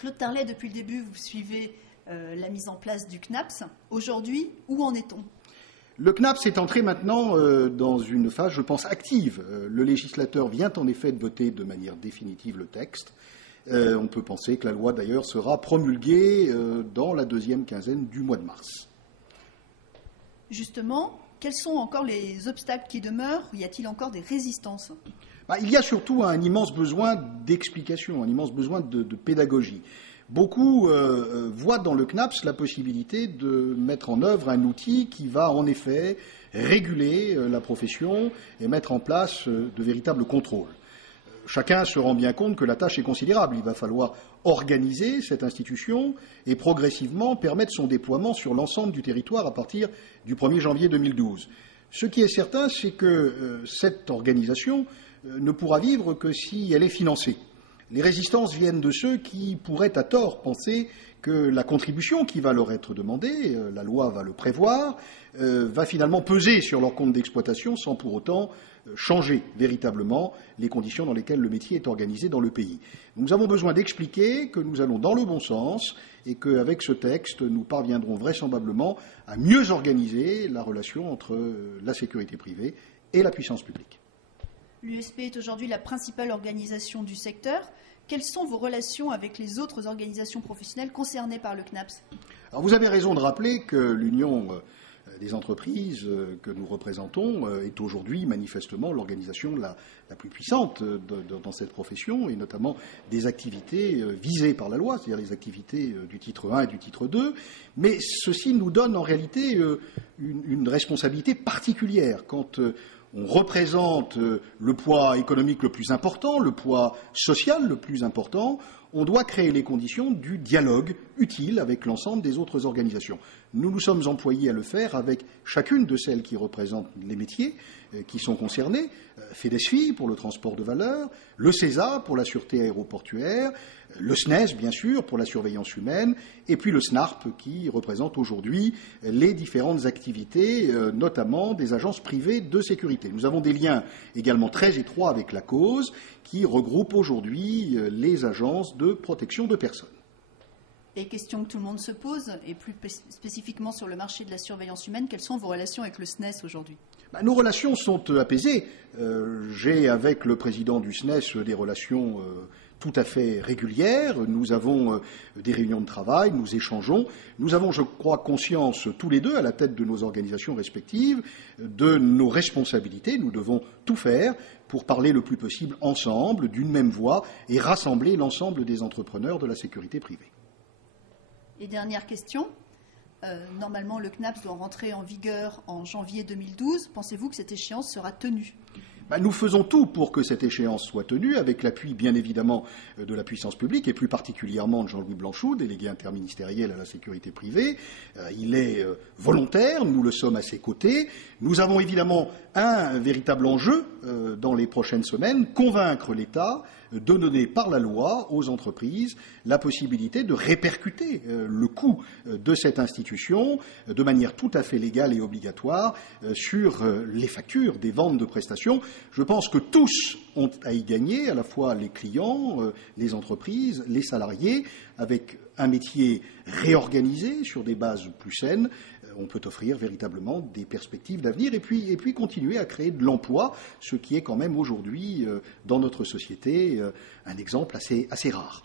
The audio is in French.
Claude Tarlet, depuis le début, vous suivez la mise en place du CNAPS. Aujourd'hui, où en est-on ? Le CNAPS est entré maintenant dans une phase, je pense, active. Le législateur vient en effet de voter de manière définitive le texte. On peut penser que la loi, d'ailleurs, sera promulguée dans la deuxième quinzaine du mois de mars. Justement, quels sont encore les obstacles qui demeurent ? Y a-t-il encore des résistances ? Il y a surtout un immense besoin d'explication, un immense besoin de pédagogie. Beaucoup voient dans le CNAPS la possibilité de mettre en œuvre un outil qui va en effet réguler la profession et mettre en place de véritables contrôles. Chacun se rend bien compte que la tâche est considérable. Il va falloir organiser cette institution et progressivement permettre son déploiement sur l'ensemble du territoire à partir du 1er janvier 2012. Ce qui est certain, c'est que cette organisation ne pourra vivre que si elle est financée. Les résistances viennent de ceux qui pourraient à tort penser que la contribution qui va leur être demandée, la loi va le prévoir, va finalement peser sur leur compte d'exploitation sans pour autant changer véritablement les conditions dans lesquelles le métier est organisé dans le pays. Nous avons besoin d'expliquer que nous allons dans le bon sens et qu'avec ce texte, nous parviendrons vraisemblablement à mieux organiser la relation entre la sécurité privée et la puissance publique. L'USP est aujourd'hui la principale organisation du secteur. Quelles sont vos relations avec les autres organisations professionnelles concernées par le CNAPS ? Alors vous avez raison de rappeler que l'Union des entreprises que nous représentons est aujourd'hui manifestement l'organisation la plus puissante dans cette profession et notamment des activités visées par la loi, c'est-à-dire les activités du titre 1 et du titre 2. Mais ceci nous donne en réalité une responsabilité particulière quand on représente le poids économique le plus important, le poids social le plus important. On doit créer les conditions du dialogue utile avec l'ensemble des autres organisations. Nous nous sommes employés à le faire avec chacune de celles qui représentent les métiers qui sont concernés, FEDESFI pour le transport de valeur, le CESA pour la sûreté aéroportuaire, le SNES bien sûr pour la surveillance humaine, et puis le SNARP qui représente aujourd'hui les différentes activités, notamment des agences privées de sécurité. Nous avons des liens également très étroits avec la cause qui regroupe aujourd'hui les agences de protection de personnes. Et question que tout le monde se pose, et plus spécifiquement sur le marché de la surveillance humaine, quelles sont vos relations avec le SNES aujourd'hui ? Nos relations sont apaisées. J'ai avec le président du SNES des relations tout à fait régulières. Nous avons des réunions de travail, nous échangeons. Nous avons, je crois, conscience tous les deux, à la tête de nos organisations respectives, de nos responsabilités. Nous devons tout faire pour parler le plus possible ensemble, d'une même voix, et rassembler l'ensemble des entrepreneurs de la sécurité privée. Et dernière question. Normalement, le CNAPS doit rentrer en vigueur en janvier 2012. Pensez-vous que cette échéance sera tenue ? Nous faisons tout pour que cette échéance soit tenue, avec l'appui bien évidemment de la puissance publique et plus particulièrement de Jean-Louis Blanchot, délégué interministériel à la sécurité privée. Il est volontaire, nous le sommes à ses côtés. Nous avons évidemment un véritable enjeu dans les prochaines semaines, convaincre l'État de donner par la loi aux entreprises la possibilité de répercuter le coût de cette institution de manière tout à fait légale et obligatoire sur les factures des ventes de prestations. Je pense que tous ont à y gagner, à la fois les clients, les entreprises, les salariés, avec un métier réorganisé sur des bases plus saines. On peut offrir véritablement des perspectives d'avenir et puis continuer à créer de l'emploi, ce qui est quand même aujourd'hui dans notre société un exemple assez rare.